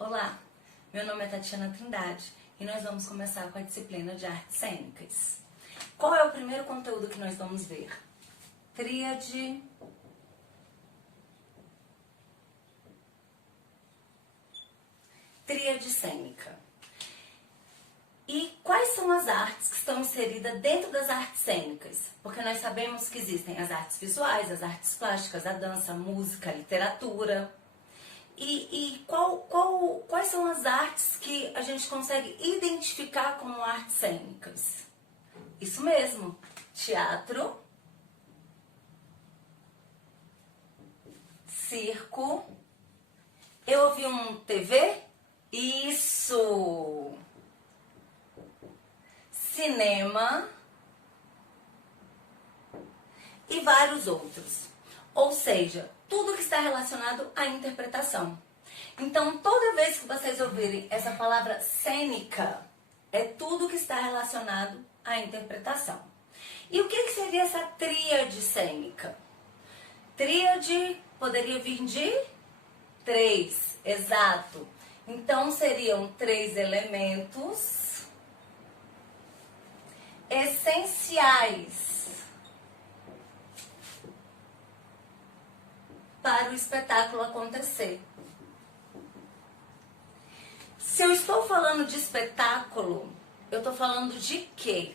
Olá, meu nome é Tatiana Trindade e nós vamos começar com a disciplina de artes cênicas. Qual é o primeiro conteúdo que nós vamos ver? Tríade, tríade cênica. E quais são as artes que estão inseridas dentro das artes cênicas? Porque nós sabemos que existem as artes visuais, as artes plásticas, a dança, a música, a literatura. Quais são as artes que a gente consegue identificar como artes cênicas? Isso mesmo, teatro, circo. Eu ouvi um TV? Isso! Cinema e vários outros. Ou seja, tudo que está relacionado à interpretação. Então, toda vez que vocês ouvirem essa palavra cênica, é tudo que está relacionado à interpretação. E o que seria essa tríade cênica? Tríade poderia vir de 3, exato. Então, seriam 3 elementos essenciais para o espetáculo acontecer. Se eu estou falando de espetáculo, eu estou falando de quê?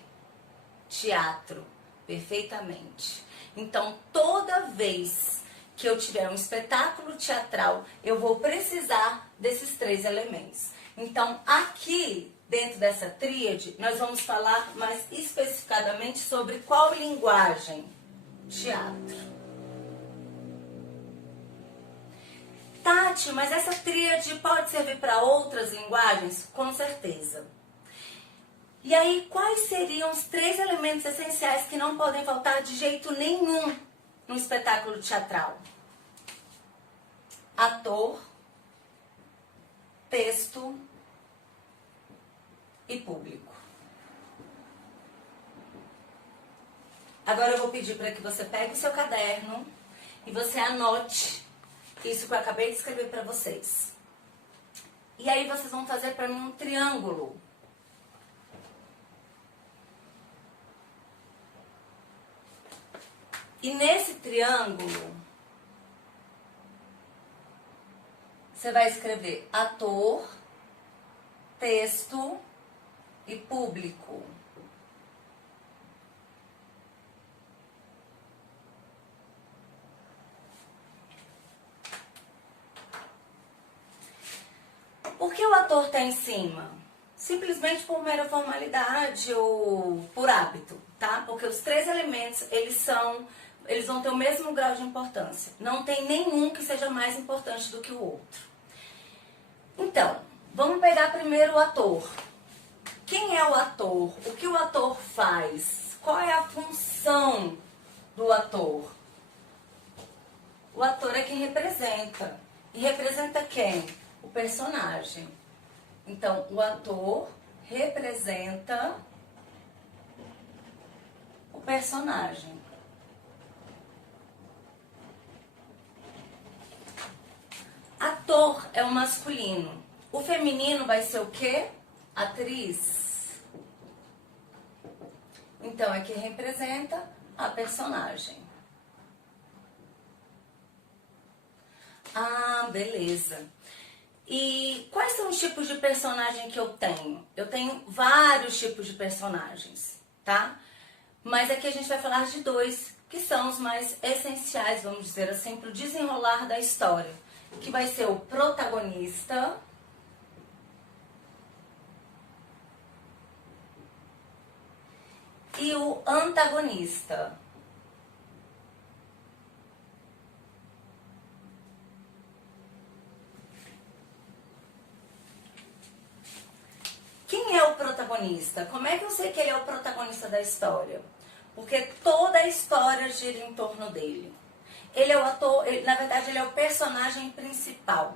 Teatro, perfeitamente. Então, toda vez que eu tiver um espetáculo teatral, eu vou precisar desses 3 elementos. Então, aqui, dentro dessa tríade, nós vamos falar mais especificadamente sobre qual linguagem? Teatro. Tati, mas essa tríade pode servir para outras linguagens? Com certeza. E aí, quais seriam os 3 elementos essenciais que não podem faltar de jeito nenhum no espetáculo teatral? Ator, texto e público. Agora eu vou pedir para que você pegue o seu caderno e você anote isso que eu acabei de escrever para vocês. E aí vocês vão fazer para mim um triângulo. E nesse triângulo, você vai escrever ator, texto e público. Por que o ator está em cima? Simplesmente por mera formalidade ou por hábito, tá? Porque os 3 elementos, eles vão ter o mesmo grau de importância. Não tem nenhum que seja mais importante do que o outro. Então, vamos pegar primeiro o ator. Quem é o ator? O que o ator faz? Qual é a função do ator? O ator é quem representa. E representa quem? O personagem. Então, o ator representa o personagem. Ator é o masculino. O feminino vai ser o quê? Atriz. Então, é quem representa a personagem. Ah, beleza. E quais são os tipos de personagem que eu tenho? Eu tenho vários tipos de personagens, tá? Mas aqui a gente vai falar de 2, que são os mais essenciais, vamos dizer assim, para o desenrolar da história. Que vai ser o protagonista e o antagonista. Quem é o protagonista? Como é que eu sei que ele é o protagonista da história? Porque toda a história gira em torno dele. Ele é o ator, na verdade ele é o personagem principal,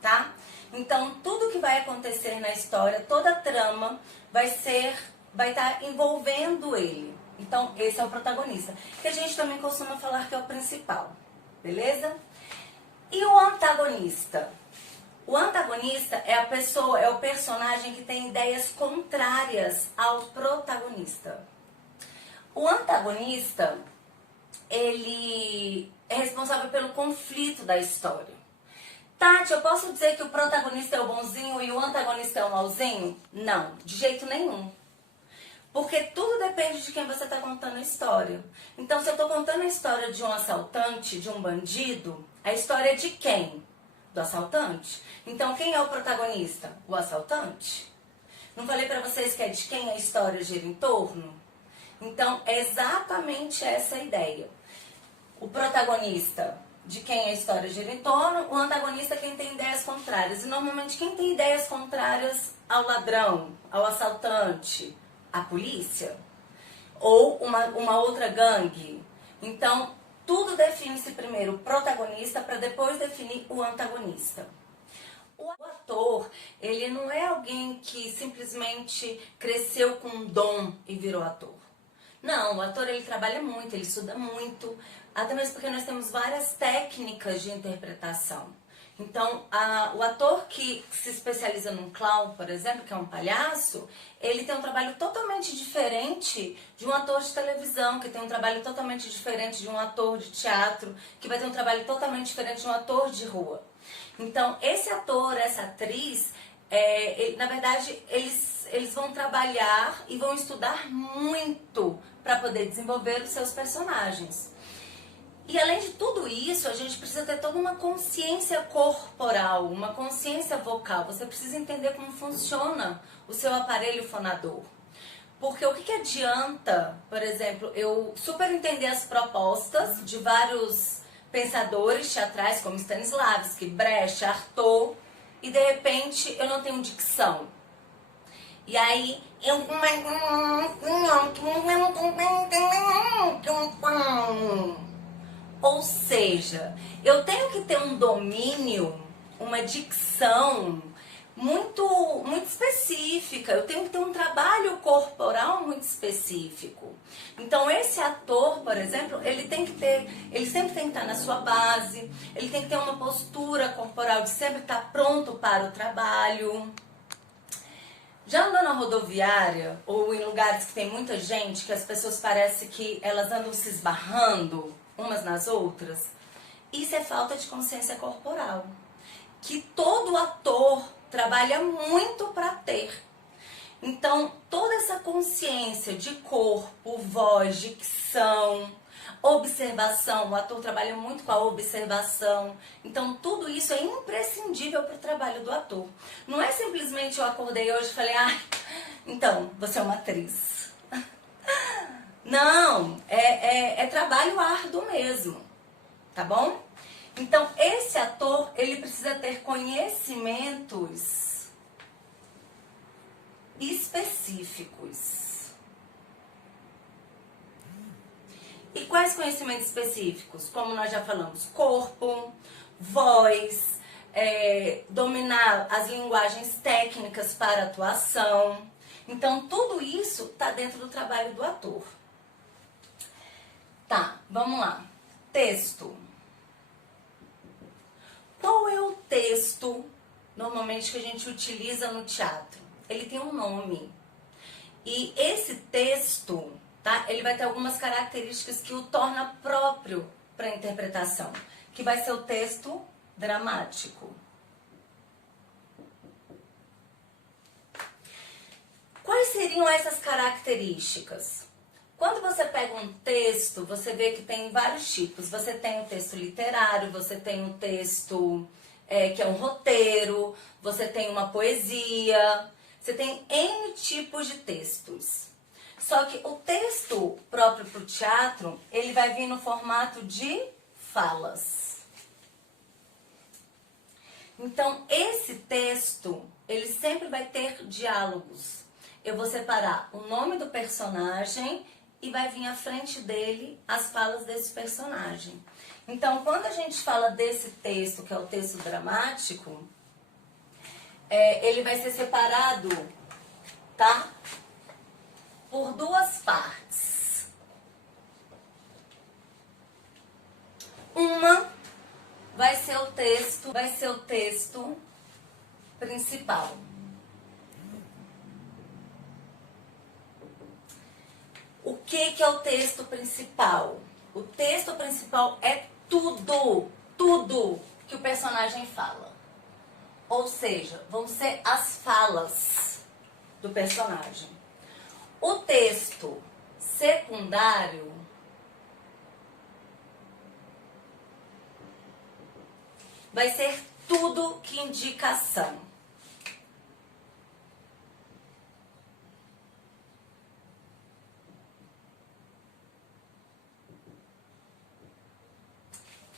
tá? Então tudo que vai acontecer na história, toda a trama vai estar envolvendo ele. Então esse é o protagonista, que a gente também costuma falar que é o principal, beleza? E o antagonista? O antagonista é a pessoa, é o personagem que tem ideias contrárias ao protagonista. O antagonista, ele é responsável pelo conflito da história. Tati, eu posso dizer que o protagonista é o bonzinho e o antagonista é o malzinho? Não, de jeito nenhum. Porque tudo depende de quem você está contando a história. Então, se eu estou contando a história de um assaltante, de um bandido, a história é de quem? Do assaltante. Então, quem é o protagonista? O assaltante. Não falei para vocês que é de quem a história gira em torno? Então, é exatamente essa a ideia. O protagonista, de quem a história gira em torno, o antagonista, quem tem ideias contrárias. E, normalmente, quem tem ideias contrárias ao ladrão, ao assaltante, à polícia, ou uma outra gangue. Então, tudo define-se primeiro o protagonista para depois definir o antagonista. O ator, ele não é alguém que simplesmente cresceu com um dom e virou ator. Não, o ator ele trabalha muito, ele estuda muito, até mesmo porque nós temos várias técnicas de interpretação. Então, o ator que se especializa num clown, por exemplo, que é um palhaço, ele tem um trabalho totalmente diferente de um ator de televisão, que tem um trabalho totalmente diferente de um ator de teatro, que vai ter um trabalho totalmente diferente de um ator de rua. Então, esse ator, essa atriz, na verdade, eles vão trabalhar e vão estudar muito para poder desenvolver os seus personagens. E além de tudo isso, a gente precisa ter toda uma consciência corporal, uma consciência vocal. Você precisa entender como funciona o seu aparelho fonador. Porque o que adianta, por exemplo, eu super entender as propostas de vários pensadores teatrais, como Stanislavski, Brecht, Artaud, e de repente eu não tenho dicção. E aí eu... Ou seja, eu tenho que ter um domínio, uma dicção muito específica. Eu tenho que ter um trabalho corporal muito específico. Então, esse ator, por exemplo, ele sempre tem que estar na sua base, ele tem que ter uma postura corporal de sempre estar pronto para o trabalho. Já andando na rodoviária ou em lugares que tem muita gente, que as pessoas parecem que elas andam se esbarrando umas nas outras, isso é falta de consciência corporal, que todo ator trabalha muito para ter. Então, toda essa consciência de corpo, voz, dicção, observação, o ator trabalha muito com a observação. Então, tudo isso é imprescindível para o trabalho do ator. Não é simplesmente eu acordei hoje e falei, então, você é uma atriz. Não, é trabalho árduo mesmo, tá bom? Então, esse ator, ele precisa ter conhecimentos específicos. E quais conhecimentos específicos? Como nós já falamos, corpo, voz, dominar as linguagens técnicas para atuação. Então, tudo isso está dentro do trabalho do ator. Tá, vamos lá. Texto. Qual é o texto, normalmente, que a gente utiliza no teatro? Ele tem um nome. E esse texto, tá? Ele vai ter algumas características que o torna próprio para a interpretação, que vai ser o texto dramático. Quais seriam essas características? Quando você pega um texto, você vê que tem vários tipos. Você tem o texto literário, você tem um texto que é um roteiro, você tem uma poesia, você tem N tipos de textos. Só que o texto próprio para o teatro, ele vai vir no formato de falas. Então, esse texto, ele sempre vai ter diálogos. Eu vou separar o nome do personagem e vai vir à frente dele as falas desse personagem. Então, quando a gente fala desse texto, que é o texto dramático, ele vai ser separado, tá? Por duas partes. Uma vai ser o texto principal. O que é o texto principal? O texto principal é tudo que o personagem fala. Ou seja, vão ser as falas do personagem. O texto secundário vai ser tudo que indica ação.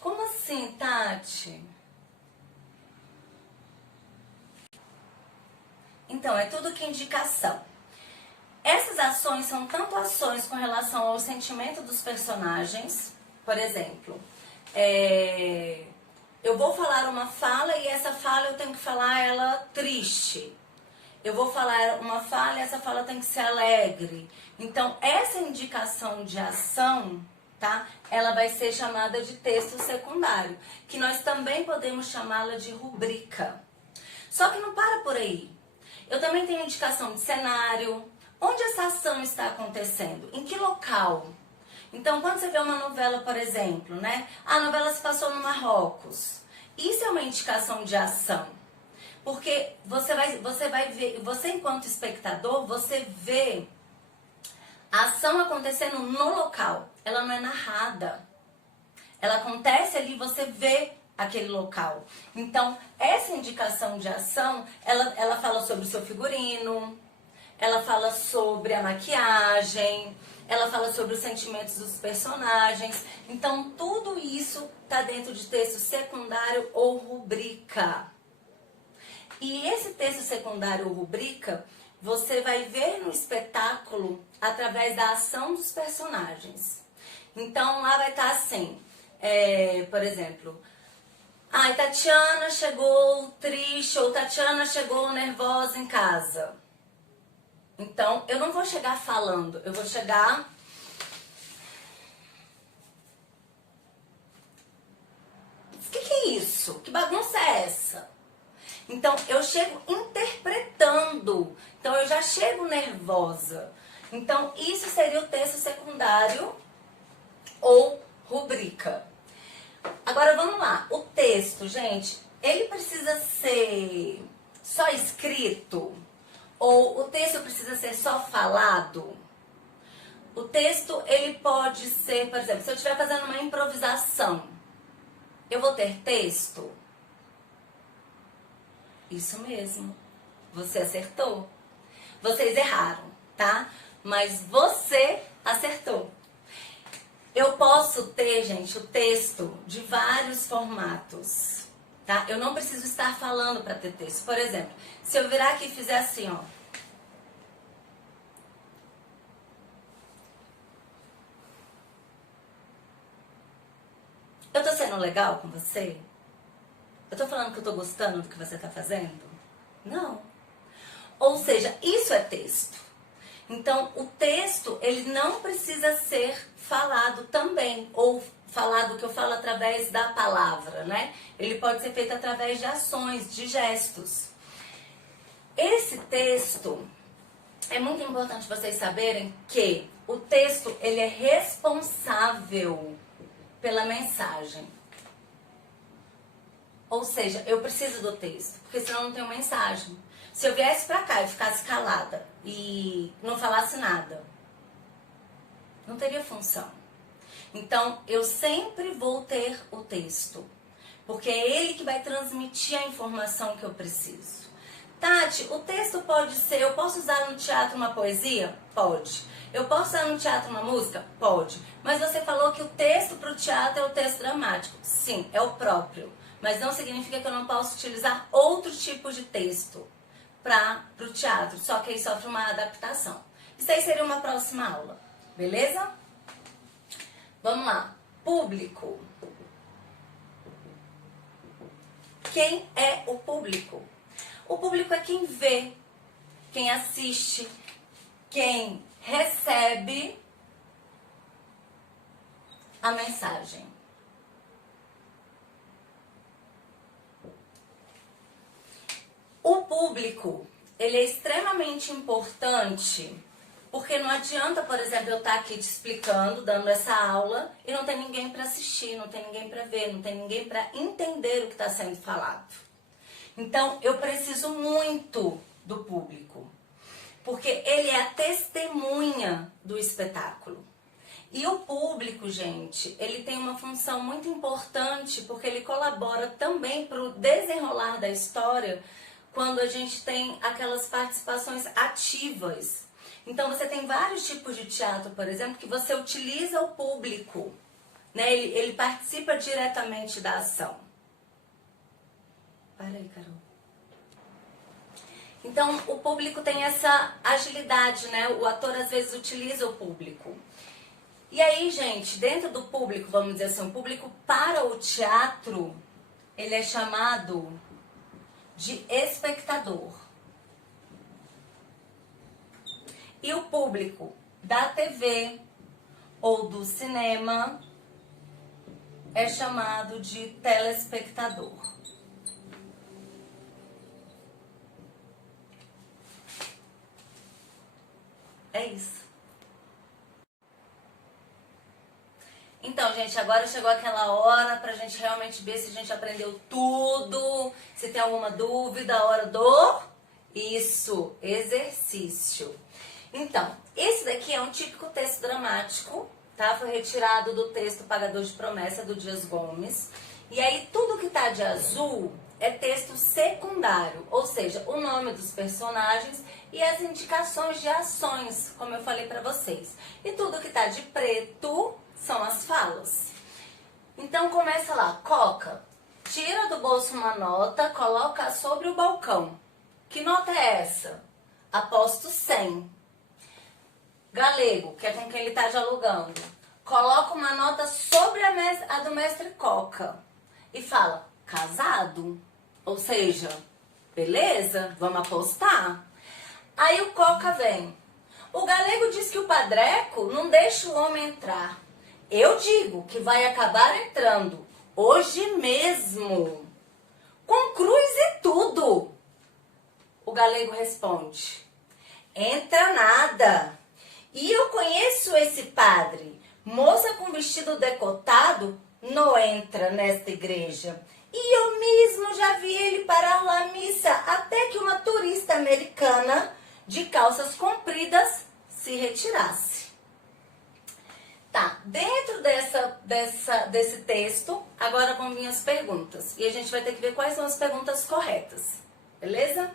Como assim, Tati? Então, é tudo que indica ação. Essas ações são tanto ações com relação ao sentimento dos personagens, por exemplo, eu vou falar uma fala e essa fala eu tenho que falar ela triste. Eu vou falar uma fala e essa fala tem que ser alegre. Então, essa indicação de ação, tá? Ela vai ser chamada de texto secundário, que nós também podemos chamá-la de rubrica. Só que não para por aí. Eu também tenho indicação de cenário. Onde essa ação está acontecendo? Em que local? Então, quando você vê uma novela, por exemplo, né? A novela se passou no Marrocos. Isso é uma indicação de ação. Porque você vai ver, você enquanto espectador, você vê a ação acontecendo no local. Ela não é narrada. Ela acontece ali, você vê aquele local. Então, essa indicação de ação, ela fala sobre o seu figurino, ela fala sobre a maquiagem, ela fala sobre os sentimentos dos personagens. Então, tudo isso está dentro de texto secundário ou rubrica. E esse texto secundário ou rubrica, você vai ver no espetáculo através da ação dos personagens. Então, lá vai estar assim, por exemplo, Tatiana chegou triste ou Tatiana chegou nervosa em casa. Então, eu não vou chegar falando, eu vou chegar... O que é isso? Que bagunça é essa? Então, eu chego interpretando. Então, eu já chego nervosa. Então, isso seria o texto secundário ou rubrica. Agora, vamos lá. O texto, gente, ele precisa ser só escrito? Ou o texto precisa ser só falado? O texto, ele pode ser, por exemplo, se eu estiver fazendo uma improvisação, eu vou ter texto? Isso mesmo. Você acertou. Vocês erraram, tá? Mas você acertou. Eu posso ter, gente, o texto de vários formatos, tá? Eu não preciso estar falando para ter texto. Por exemplo, se eu virar aqui e fizer assim, ó. Eu tô sendo legal com você? Eu tô falando que eu tô gostando do que você tá fazendo? Não. Ou seja, isso é texto. Então, o texto, ele não precisa ser falado também, ou falado que eu falo através da palavra, né? Ele pode ser feito através de ações, de gestos. Esse texto, é muito importante vocês saberem que o texto, ele é responsável pela mensagem. Ou seja, eu preciso do texto, porque senão não tenho mensagem. Se eu viesse pra cá e ficasse calada e não falasse nada, não teria função. Então, eu sempre vou ter o texto, porque é ele que vai transmitir a informação que eu preciso. Tati, o texto pode ser, eu posso usar no teatro uma poesia? Pode. Eu posso usar no teatro uma música? Pode. Mas você falou que o texto para o teatro é o texto dramático. Sim, é o próprio. Mas não significa que eu não posso utilizar outros tipos de texto para o teatro, só que aí sofre uma adaptação. Isso aí seria uma próxima aula, beleza? Vamos lá. Público. Quem é o público? O público é quem vê, quem assiste, quem recebe a mensagem. O público, ele é extremamente importante, porque não adianta, por exemplo, eu estar aqui te explicando, dando essa aula, e não tem ninguém para assistir, não tem ninguém para ver, não tem ninguém para entender o que está sendo falado. Então, eu preciso muito do público, porque ele é a testemunha do espetáculo. E o público, gente, ele tem uma função muito importante, porque ele colabora também para o desenrolar da história, quando a gente tem aquelas participações ativas. Então, você tem vários tipos de teatro, por exemplo, que você utiliza o público, né? Ele participa diretamente da ação. Para aí, Carol. Então, o público tem essa agilidade, né? O ator, às vezes, utiliza o público. E aí, gente, dentro do público, vamos dizer assim, o público para o teatro, ele é chamado de espectador. E o público da TV ou do cinema é chamado de telespectador. É isso. Então, gente, agora chegou aquela hora pra gente realmente ver se a gente aprendeu tudo, se tem alguma dúvida, a hora do... Isso, exercício. Então, esse daqui é um típico texto dramático, tá? Foi retirado do texto Pagador de Promessa, do Dias Gomes. E aí, tudo que tá de azul é texto secundário, ou seja, o nome dos personagens e as indicações de ações, como eu falei pra vocês. E tudo que tá de preto são as falas. Então, começa lá. Coca, tira do bolso uma nota, coloca sobre o balcão. Que nota é essa? Aposto 100. Galego, que é com quem ele está dialogando, coloca uma nota sobre a do mestre Coca e fala, casado? Ou seja, beleza, vamos apostar? Aí o Coca vem. O Galego diz que o padreco não deixa o homem entrar. Eu digo que vai acabar entrando, hoje mesmo, com cruz e tudo. O Galego responde, entra nada. E eu conheço esse padre, moça com vestido decotado, não entra nesta igreja. E eu mesmo já vi ele parar lá à missa, até que uma turista americana de calças compridas se retirasse. Tá, dentro desse texto, agora vão vir as perguntas. E a gente vai ter que ver quais são as perguntas corretas, beleza?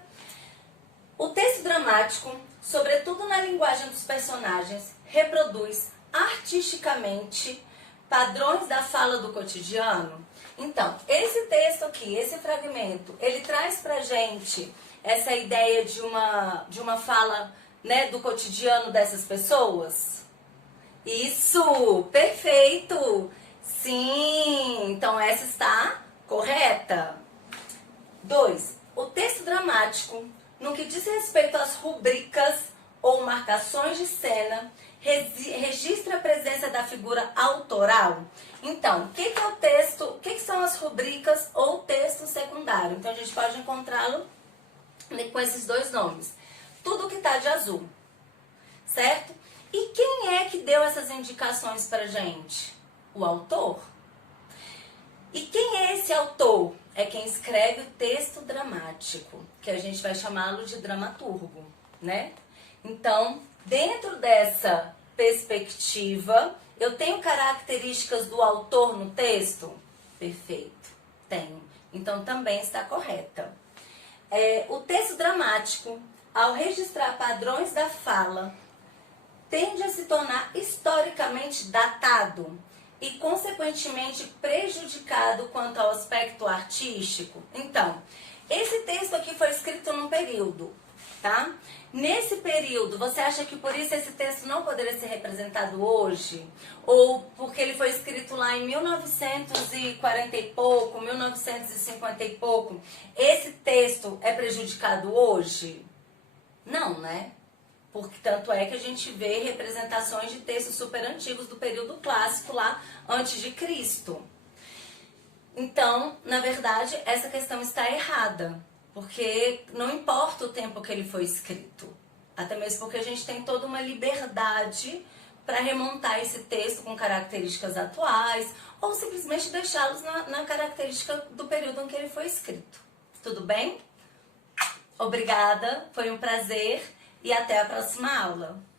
O texto dramático, sobretudo na linguagem dos personagens, reproduz artisticamente padrões da fala do cotidiano. Então, esse texto aqui, esse fragmento, ele traz pra gente essa ideia de uma fala, né, do cotidiano dessas pessoas? Isso! Perfeito! Sim! Então, essa está correta. 2. O texto dramático, no que diz respeito às rubricas ou marcações de cena, registra a presença da figura autoral. Então, o que é o texto? O que são as rubricas ou texto secundário? Então, a gente pode encontrá-lo com esses dois nomes. Tudo que está de azul, certo? E quem é que deu essas indicações pra gente? O autor. E quem é esse autor? É quem escreve o texto dramático, que a gente vai chamá-lo de dramaturgo, né? Então, dentro dessa perspectiva, eu tenho características do autor no texto? Perfeito, tenho. Então, também está correta. O texto dramático, ao registrar padrões da fala, tende a se tornar historicamente datado e, consequentemente, prejudicado quanto ao aspecto artístico. Então, esse texto aqui foi escrito num período, tá? Nesse período, você acha que por isso esse texto não poderia ser representado hoje? Ou porque ele foi escrito lá em 1940 e pouco, 1950 e pouco, esse texto é prejudicado hoje? Não, né? Porque tanto é que a gente vê representações de textos super antigos do período clássico lá antes de Cristo. Então, na verdade, essa questão está errada, porque não importa o tempo que ele foi escrito, até mesmo porque a gente tem toda uma liberdade para remontar esse texto com características atuais ou simplesmente deixá-los na característica do período em que ele foi escrito. Tudo bem? Obrigada, foi um prazer e até a próxima aula.